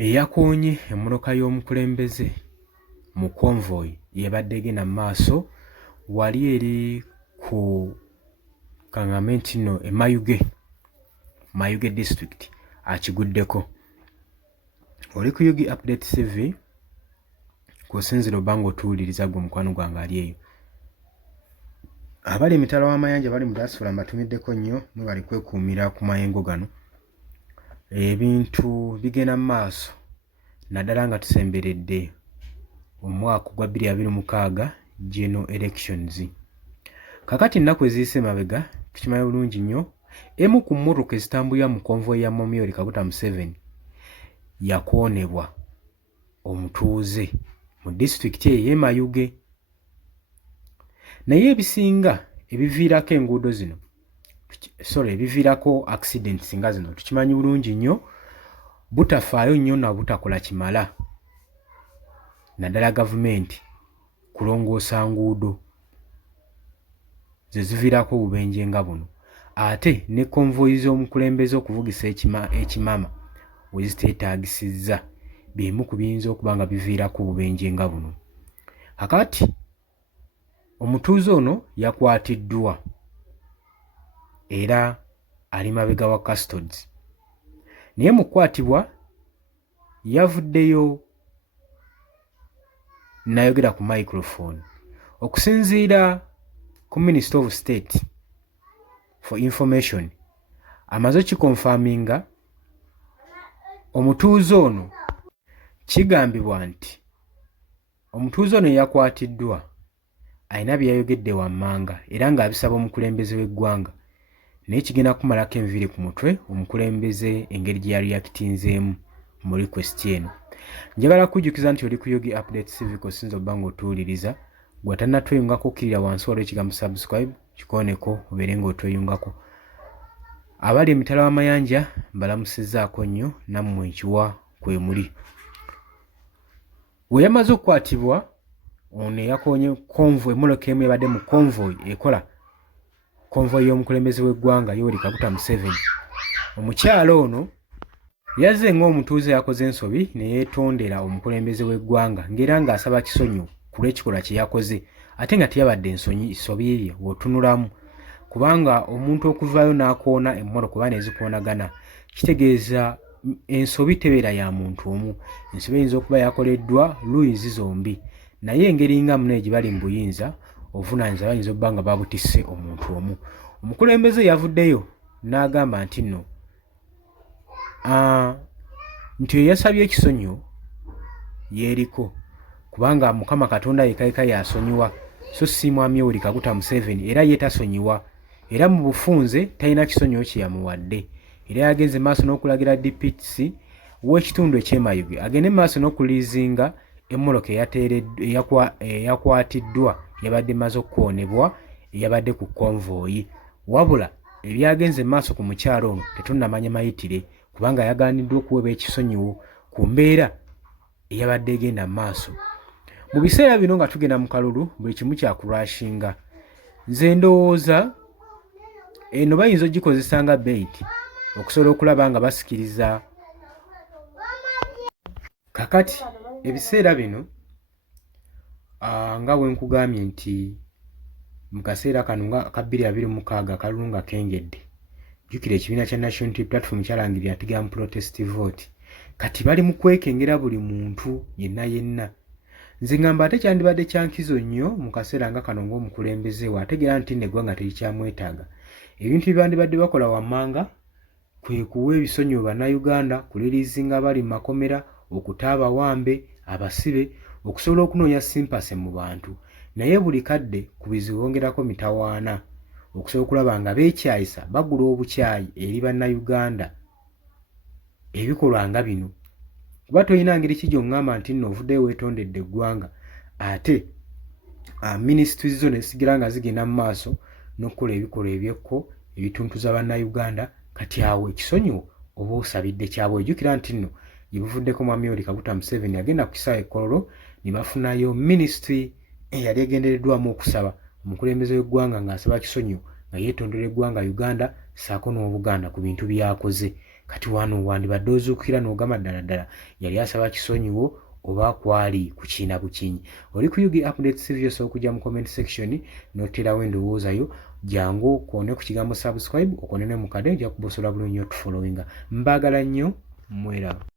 eyakoonye emmotoka y'omukulembeze mu convoy yebadde egenda mu maaso wali eri ku kaŋŋame nti nno Mayuge district akiguddeko. Oli ku Yugi Update TV kusinzira obba ng'otuwuliriza gwe mukwano gwange ali eyo. Abali emitala w'amayanja bali mu diaspora mbatumiddeko nnyo mwe bali kwekuumira ku mayengo gano. Ebintu bigenda mu maaso naddala nga tusemberedde omwaka gwa 2026 general elections. Kakati ennaku eziyise emabega tukimanyi bulungi nnyo emu ku mmotoka ezitambulira mu konvoyi ya Momyori Kaguta Museveni yakoonebwa omutuuze mu disitulikiti ey'e Mayuge. Naye ebisinga ebiviirako enguudo zino ebiviirako accidents nga zino tukimanyi bulungi nnyo butafaayo nnyo na butakola kimala naddala gavumenti kulongoosa nguudo ze ziviirako obubenje nga buno, ate ne konvoyi z'omukulembeze okuvugisa ekimama we ziteetaagisizza byemu ku biyinza okuba nga biviirako obubenje nga buno. Kakati omutuuze ono yakwatiddwa era ali mabega wa custods. Naye mu kukwatibwa yavuddeyo n'ayogera ku microphone. Okusinziira ku Minister of State for Information amaze okikonfaminga omutuuze ono, kigambibwa nti omutuuze ono yakwatiddwa alina bye yayogedde wammanga era ng'abisaba omukulembeze w'eggwanga, naye kigenda kumalako enviiri ku mutwe omukulembeze engeri gye yali yakitinzeemu mu request eno. Njagala kujjukiza nti oli ku Yugi Update TV kosinza obba ng'otuwuliriza. Gwe tannatweyungako okkirira wansi waliwo ekigambo subscribe kikooneko obeere ng'otweyungako. Abali emitala w'amayanja mbalamusizzaako nnyo nammwe ekiwa kwe muli. We yamaze okukwatibwa ono eyakoonye convoy emmotoka emu ebadde mu convoy ekola convoy y'omukulembeze w'eggwanga Yoweri Kaguta Museveni. Omukyala ono yazze ng'omutuuze yakoze ensobi ne yeetondera omukulembeze w'eggwanga ng'era ng'asaba kisonyo ku lw'ekikolwa kye yakoze ate nga teyabadde nsobi ye w'otunulamu, kubanga omuntu okuvaayo n'akoona emmotoka oba nezikoonagana kitegeeza ensobi tebeera ya muntu omu. Ensobi eyinza okuba yakoleddwa luuyizi zombi, naye engeri nga muno gye bali mu buyinza obuvunaanyizibwa bayinza okuba nga babutisse omuntu omu. Omukulembeze yavuddeyo n'agamba nti nno nti eyasabye ekisonyo yeeriko, kubanga Mukama Katonda yekayika yasonyiwa so si mwami Yoweri Kaguta Museveni, era ye tasonyiwa, era mu bufunze talina kisonyiwo kye yamuwadde. Era yagenze maaso n'okulagira DPTC w'ekitundu eky'eMayuge agende maaso n'okuliizinga emmotoka eyakwatiddwa yabadde maze okukoonebwa eyabadde ku konvoyi. Wabula ebyagenze maaso ku mukyalo ono tetunnamanya mayitire, kubanga yagaaniddwa okuweebwa ekisonyiwo ku mbeera eyabadde egenda mu maaso. Mu biseera bino nga tugenda mu kalulu buli kimu kyakulwashinga. Nze ndowooza eno bayinza ogikozesa nga bait okusobola okulaba nga basikiriza. Kakati ebiseera bino nga bwe nkugambye nti mu kaseera kano nga ka 2026 akalulu nga kengedde, jjukira ekibiina kya National Unity Platform kyalangirira nti Gam Protest Vote kati bali mu kwekengera buli muntu yenna. Nze ngamba ate kyandibadde kyankizo nnyo mu kaseera nga kano ng'omukulembeze ategeera nti n'eggwanga terikyamwetaaga. Ebintu bye bandibadde bakola wammanga kwe kuwa ebisonyiwo bannayuganda, kuliriizinga abali mu makomera, okuta abawambe, abasibe, okusobola okunoonya simpase mu bantu. Naye buli kadde ku bizibu bongerako mitawaana okusobola okulaba nga beekyayisa bagula obukyayi eri bannayuganda ebikolwa nga bino. Kuba tolina ngeri ki gy'oŋŋamba nti nno ovuddeyo weetondedde eggwanga ate minisitule zo ne zisigira nga zigenda mu maaso n'okukola ebikolwa ebyekko ebituntuza bannayuganda, kati awo ekisonyiwo oba osabidde kyabwe. Ojjukira nti nno gye buvuddeko mwami Yoweri Kaguta Museveni agenda ku kisaawe Kololo ne bafunayo minisitule eyali egendereddwamu okusaba omukulembeze w'eggwanga ng'asaba kisonyiwo nga yeetondera eggwanga Uganda ssaako n'Obuganda ku bintu byakoze. kati wano wandibadde ozuukira n'ogamba ddala yali asaba kisonyiwo oba kwali kukiina bukinyi. Oli ku UG Updates TV osobola okujja mu comment section n'oteerawo endowooza yo. Jangu okone ku kigambo subscribe okone ne mu kadde ojja kuba osobola bulungi otufollowinga. Mbaagala nnyo, mweraba.